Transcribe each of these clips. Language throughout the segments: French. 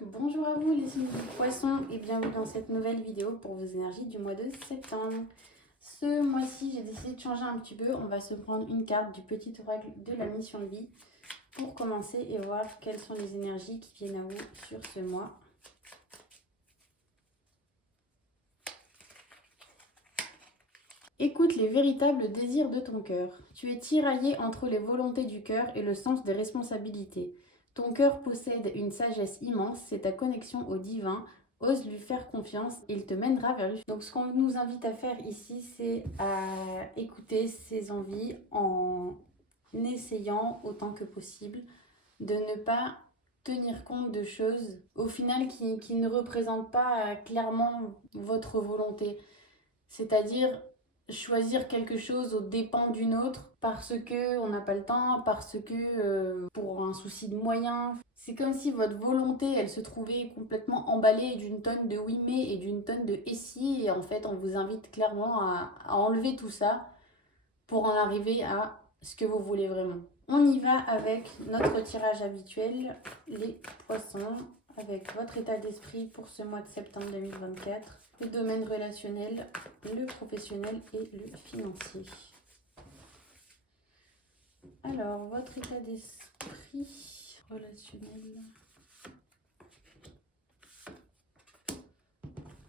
Bonjour à vous les signes du poisson et bienvenue dans cette nouvelle vidéo pour vos énergies du mois de septembre. Ce mois-ci, j'ai décidé de changer un petit peu. On va se prendre une carte du petit oracle de la mission de vie pour commencer et voir quelles sont les énergies qui viennent à vous sur ce mois. Écoute les véritables désirs de ton cœur. Tu es tiraillé entre les volontés du cœur et le sens des responsabilités. Ton cœur possède une sagesse immense, c'est ta connexion au divin. Ose lui faire confiance, il te mènera vers lui. Donc ce qu'on nous invite à faire ici, c'est à écouter ses envies en essayant autant que possible de ne pas tenir compte de choses au final qui ne représentent pas clairement votre volonté. C'est-à-dire choisir quelque chose aux dépens d'une autre parce que on n'a pas le temps, parce que pour un souci de moyens. C'est comme si votre volonté, elle se trouvait complètement emballée d'une tonne de oui mais et d'une tonne de et si. Et en fait, on vous invite clairement à enlever tout ça pour en arriver à ce que vous voulez vraiment. On y va avec notre tirage habituel, les poissons, avec votre état d'esprit pour ce mois de septembre 2024, le domaine relationnel, le professionnel et le financier. Alors, votre état d'esprit relationnel,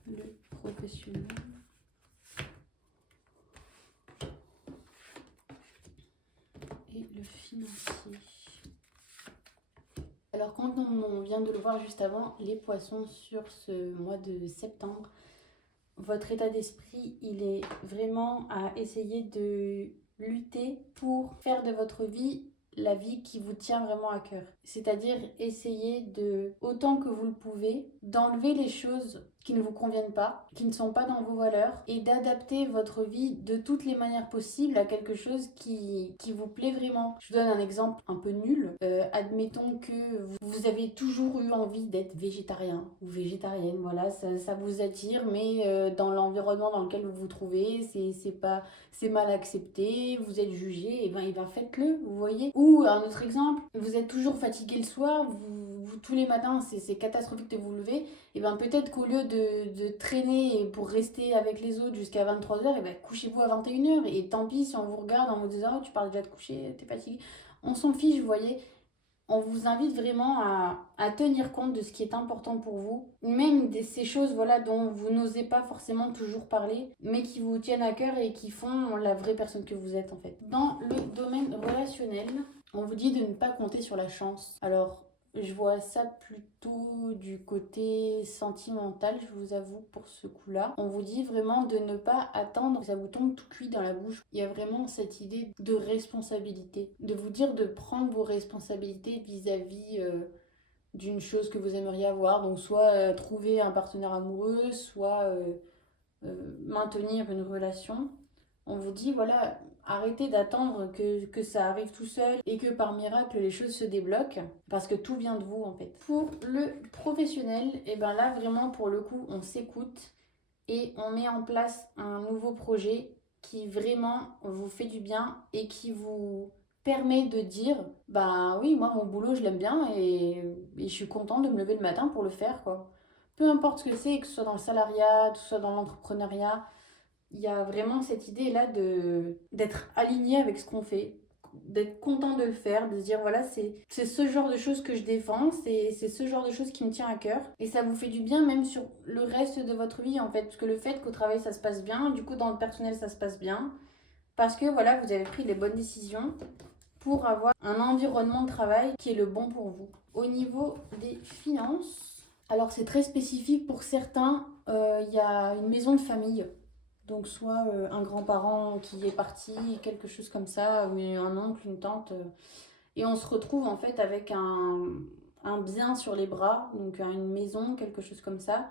le professionnel. Et le financier. Alors quand on vient de le voir juste avant, les poissons sur ce mois de septembre, votre état d'esprit, il est vraiment à essayer de lutter pour faire de votre vie la vie qui vous tient vraiment à cœur. C'est-à-dire essayer de, autant que vous le pouvez, d'enlever les choses qui ne vous conviennent pas, qui ne sont pas dans vos valeurs, et d'adapter votre vie de toutes les manières possibles à quelque chose qui vous plaît vraiment. Je vous donne un exemple un peu nul. Admettons que vous avez toujours eu envie d'être végétarien ou végétarienne, voilà, ça vous attire, mais dans l'environnement dans lequel vous vous trouvez, c'est mal accepté, vous êtes jugé, et ben faites-le, vous voyez. Ou un autre exemple, vous êtes toujours fatigué le soir, tous les matins c'est catastrophique de vous lever, et ben peut-être qu'au lieu de traîner pour rester avec les autres jusqu'à 23h, et ben couchez-vous à 21h, et tant pis si on vous regarde en vous disant oh, tu parles déjà de coucher, t'es fatigué. On s'en fiche, vous voyez. On vous invite vraiment à tenir compte de ce qui est important pour vous, même ces choses voilà, dont vous n'osez pas forcément toujours parler, mais qui vous tiennent à cœur et qui font la vraie personne que vous êtes en fait. Dans le domaine relationnel, on vous dit de ne pas compter sur la chance. Alors, je vois ça plutôt du côté sentimental, je vous avoue, pour ce coup-là. On vous dit vraiment de ne pas attendre que ça vous tombe tout cuit dans la bouche. Il y a vraiment cette idée de responsabilité, de vous dire de prendre vos responsabilités vis-à-vis d'une chose que vous aimeriez avoir. Donc soit trouver un partenaire amoureux, soit maintenir une relation. On vous dit, voilà, arrêtez d'attendre que ça arrive tout seul et que par miracle les choses se débloquent parce que tout vient de vous en fait. Pour le professionnel, et ben là vraiment pour le coup on s'écoute et on met en place un nouveau projet qui vraiment vous fait du bien et qui vous permet de dire bah oui moi mon boulot je l'aime bien et je suis content de me lever le matin pour le faire quoi. Peu importe ce que c'est, que ce soit dans le salariat, que ce soit dans l'entrepreneuriat, il y a vraiment cette idée-là d'être aligné avec ce qu'on fait, d'être content de le faire, de se dire voilà, c'est ce genre de choses que je défends, c'est ce genre de choses qui me tient à cœur. Et ça vous fait du bien même sur le reste de votre vie en fait, parce que le fait qu'au travail ça se passe bien, du coup dans le personnel ça se passe bien, parce que voilà, vous avez pris les bonnes décisions pour avoir un environnement de travail qui est le bon pour vous. Au niveau des finances, alors c'est très spécifique pour certains, il y a une maison de famille. Donc soit un grand-parent qui est parti, quelque chose comme ça, ou un oncle, une tante. Et on se retrouve en fait avec un bien sur les bras, donc une maison, quelque chose comme ça.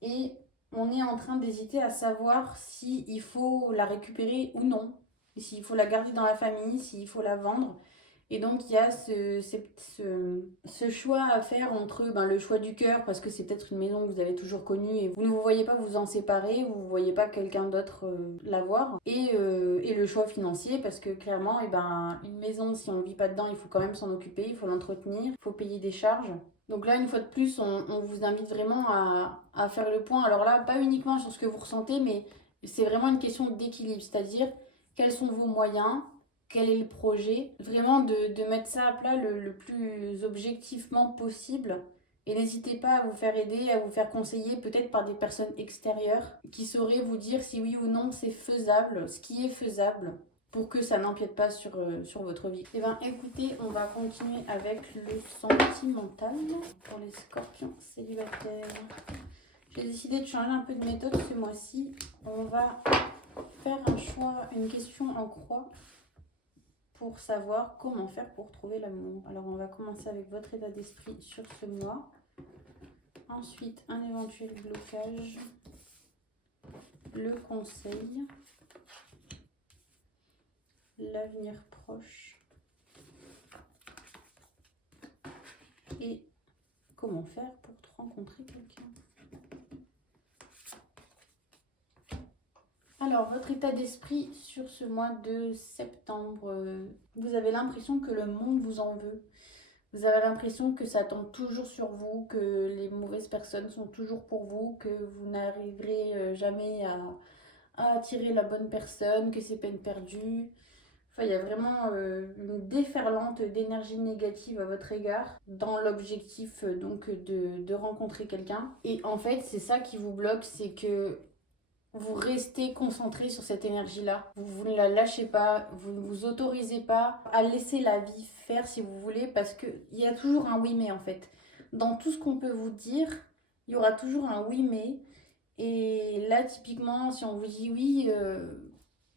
Et on est en train d'hésiter à savoir s'il faut la récupérer ou non, s'il faut la garder dans la famille, s'il faut la vendre. Et donc il y a ce choix à faire entre le choix du cœur, parce que c'est peut-être une maison que vous avez toujours connue et vous ne vous voyez pas vous en séparer, vous ne voyez pas quelqu'un d'autre l'avoir, et le choix financier, parce que clairement, une maison, si on ne vit pas dedans, il faut quand même s'en occuper, il faut l'entretenir, il faut payer des charges. Donc là, une fois de plus, on vous invite vraiment à faire le point. Alors là, pas uniquement sur ce que vous ressentez, mais c'est vraiment une question d'équilibre. C'est-à-dire, quels sont vos moyens, quel est le projet. Vraiment de mettre ça à plat le plus objectivement possible. Et n'hésitez pas à vous faire aider, à vous faire conseiller peut-être par des personnes extérieures qui sauraient vous dire si oui ou non c'est faisable, ce qui est faisable pour que ça n'empiète pas sur votre vie. Et bien écoutez, on va continuer avec le sentimental pour les scorpions célibataires. J'ai décidé de changer un peu de méthode ce mois-ci. On va faire un choix, une question en croix pour savoir comment faire pour trouver l'amour. Alors on va commencer avec votre état d'esprit sur ce mois. Ensuite, un éventuel blocage, le conseil, l'avenir proche et comment faire pour rencontrer quelqu'un. Alors, votre état d'esprit sur ce mois de septembre, vous avez l'impression que le monde vous en veut. Vous avez l'impression que ça tombe toujours sur vous, que les mauvaises personnes sont toujours pour vous, que vous n'arriverez jamais à attirer la bonne personne, que c'est peine perdue. Enfin, il y a vraiment une déferlante d'énergie négative à votre égard dans l'objectif donc de rencontrer quelqu'un. Et en fait, c'est ça qui vous bloque, c'est que vous restez concentré sur cette énergie-là. Vous ne la lâchez pas, vous ne vous autorisez pas à laisser la vie faire si vous voulez, parce qu'il y a toujours un oui mais en fait. Dans tout ce qu'on peut vous dire, il y aura toujours un oui mais. Et là, typiquement, si on vous dit oui,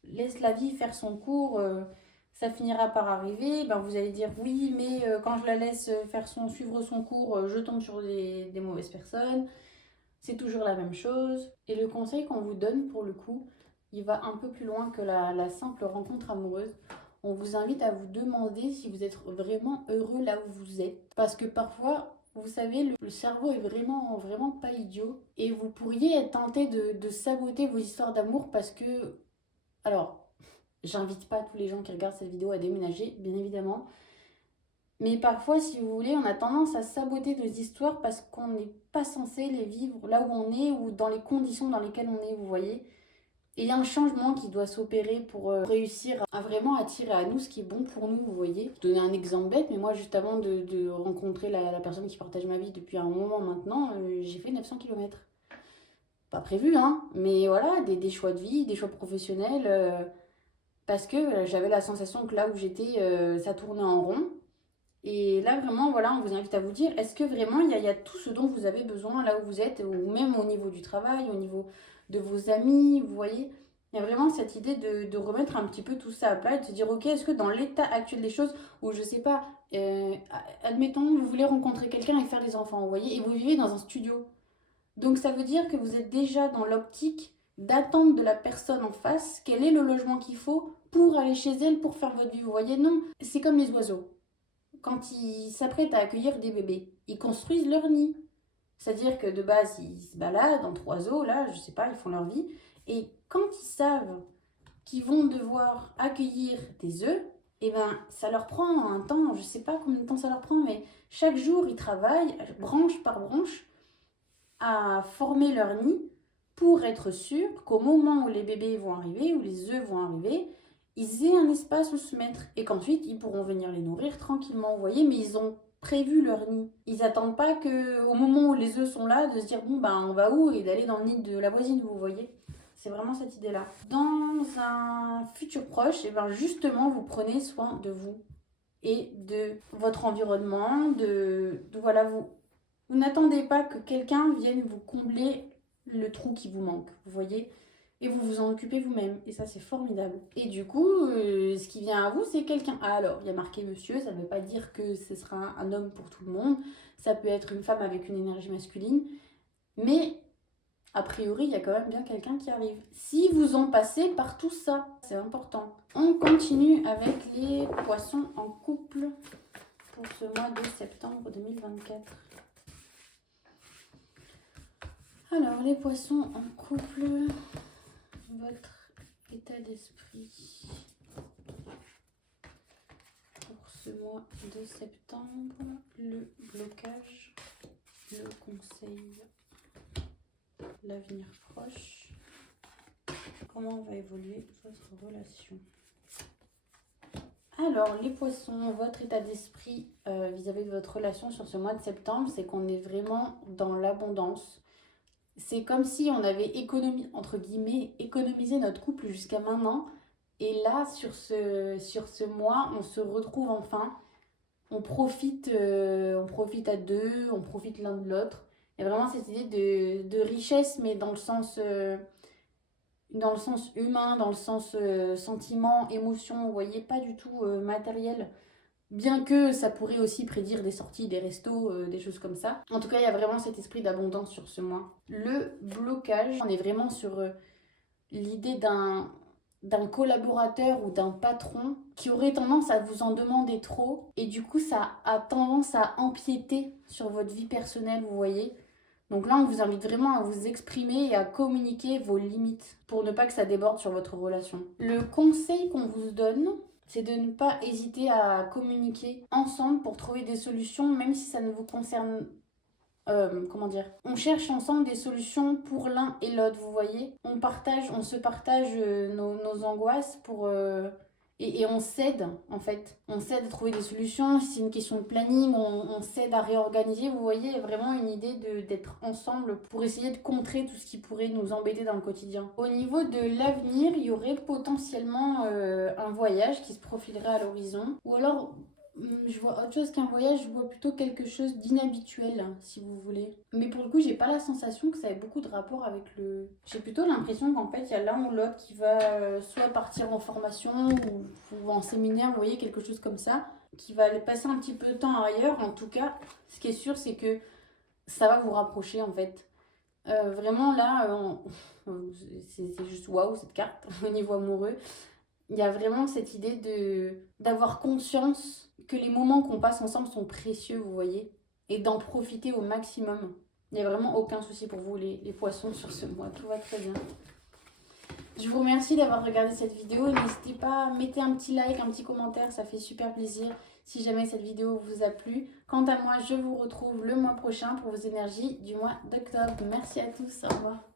laisse la vie faire son cours, ça finira par arriver, ben vous allez dire oui, mais quand je la laisse suivre son cours, je tombe sur des mauvaises personnes. C'est toujours la même chose. Et le conseil qu'on vous donne, pour le coup, il va un peu plus loin que la simple rencontre amoureuse. On vous invite à vous demander si vous êtes vraiment heureux là où vous êtes. Parce que parfois, vous savez, le cerveau est vraiment, vraiment pas idiot. Et vous pourriez être tenté de saboter vos histoires d'amour parce que... Alors, j'invite pas tous les gens qui regardent cette vidéo à déménager, bien évidemment. Mais parfois, si vous voulez, on a tendance à saboter nos histoires parce qu'on n'est pas censé les vivre là où on est ou dans les conditions dans lesquelles on est, vous voyez. Et il y a un changement qui doit s'opérer pour réussir à vraiment attirer à nous ce qui est bon pour nous, vous voyez. Je vais donner un exemple bête, mais moi, juste avant de rencontrer la personne qui partage ma vie depuis un moment maintenant, j'ai fait 900 km. Pas prévu, hein, mais voilà, des choix de vie, des choix professionnels, parce que j'avais la sensation que là où j'étais, ça tournait en rond. Et là, vraiment, voilà, on vous invite à vous dire, est-ce que vraiment il y a tout ce dont vous avez besoin là où vous êtes, ou même au niveau du travail, au niveau de vos amis, vous voyez? Il y a vraiment cette idée de remettre un petit peu tout ça à plat et de se dire, ok, est-ce que dans l'état actuel des choses, ou je sais pas, admettons, vous voulez rencontrer quelqu'un et faire des enfants, vous voyez, et vous vivez dans un studio. Donc ça veut dire que vous êtes déjà dans l'optique d'attendre de la personne en face quel est le logement qu'il faut pour aller chez elle, pour faire votre vie, vous voyez? Non, c'est comme les oiseaux quand ils s'apprêtent à accueillir des bébés, ils construisent leur nid. C'est-à-dire que de base, ils se baladent entre oiseaux, là, je sais pas, ils font leur vie. Et quand ils savent qu'ils vont devoir accueillir des œufs, eh ben, ça leur prend un temps, je sais pas combien de temps ça leur prend, mais chaque jour, ils travaillent, branche par branche, à former leur nid pour être sûrs qu'au moment où les bébés vont arriver, où les œufs vont arriver, ils aient un espace où se mettre et qu'ensuite ils pourront venir les nourrir tranquillement, vous voyez, mais ils ont prévu leur nid. Ils n'attendent pas que au moment où les œufs sont là, de se dire bon ben on va où et d'aller dans le nid de la voisine, vous voyez. C'est vraiment cette idée-là. Dans un futur proche, et ben justement vous prenez soin de vous et de votre environnement, voilà, vous n'attendez pas que quelqu'un vienne vous combler le trou qui vous manque, vous voyez, et vous vous en occupez vous-même. Et ça, c'est formidable. Et du coup, ce qui vient à vous, c'est quelqu'un. Ah, alors, il y a marqué monsieur, ça ne veut pas dire que ce sera un homme pour tout le monde. Ça peut être une femme avec une énergie masculine. Mais, a priori, il y a quand même bien quelqu'un qui arrive. Si vous en passez par tout ça, c'est important. On continue avec les poissons en couple pour ce mois de septembre 2024. Alors, les poissons en couple, votre état d'esprit pour ce mois de septembre, le blocage, le conseil, l'avenir proche. Comment va évoluer votre relation? Alors, les poissons, votre état d'esprit vis-à-vis de votre relation sur ce mois de septembre, c'est qu'on est vraiment dans l'abondance. C'est comme si on avait entre guillemets, économisé notre couple jusqu'à maintenant. Et là, sur ce mois, on se retrouve enfin. On profite à deux, on profite l'un de l'autre. Il y a vraiment cette idée de richesse, mais dans le sens humain, dans le sens sentiment, émotion, vous voyez, pas du tout matériel. Bien que ça pourrait aussi prédire des sorties, des restos, des choses comme ça. En tout cas, il y a vraiment cet esprit d'abondance sur ce mois. Le blocage, on est vraiment sur l'idée d'un collaborateur ou d'un patron qui aurait tendance à vous en demander trop. Et du coup, ça a tendance à empiéter sur votre vie personnelle, vous voyez. Donc là, on vous invite vraiment à vous exprimer et à communiquer vos limites pour ne pas que ça déborde sur votre relation. Le conseil qu'on vous donne, c'est de ne pas hésiter à communiquer ensemble pour trouver des solutions, même si ça ne vous concerne. On cherche ensemble des solutions pour l'un et l'autre, vous voyez. On se partage nos angoisses et on s'aide, en fait. On s'aide à trouver des solutions. Si c'est une question de planning, on s'aide à réorganiser. Vous voyez, vraiment une idée d'être ensemble pour essayer de contrer tout ce qui pourrait nous embêter dans le quotidien. Au niveau de l'avenir, il y aurait potentiellement un voyage qui se profilerait à l'horizon. Ou alors, je vois autre chose qu'un voyage, je vois plutôt quelque chose d'inhabituel, si vous voulez. Mais pour le coup, j'ai pas la sensation que ça ait beaucoup de rapport avec le... J'ai plutôt l'impression qu'en fait, il y a l'un ou l'autre qui va soit partir en formation ou en séminaire, vous voyez, quelque chose comme ça, qui va aller passer un petit peu de temps ailleurs. En tout cas, ce qui est sûr, c'est que ça va vous rapprocher, en fait. Vraiment, là, c'est juste waouh, cette carte, au niveau amoureux. Il y a vraiment cette idée d'avoir conscience que les moments qu'on passe ensemble sont précieux, vous voyez, et d'en profiter au maximum. Il n'y a vraiment aucun souci pour vous, les poissons, sur ce mois. Tout va très bien. Je vous remercie d'avoir regardé cette vidéo. N'hésitez pas, mettez un petit like, un petit commentaire, ça fait super plaisir si jamais cette vidéo vous a plu. Quant à moi, je vous retrouve le mois prochain pour vos énergies du mois d'octobre. Merci à tous, au revoir.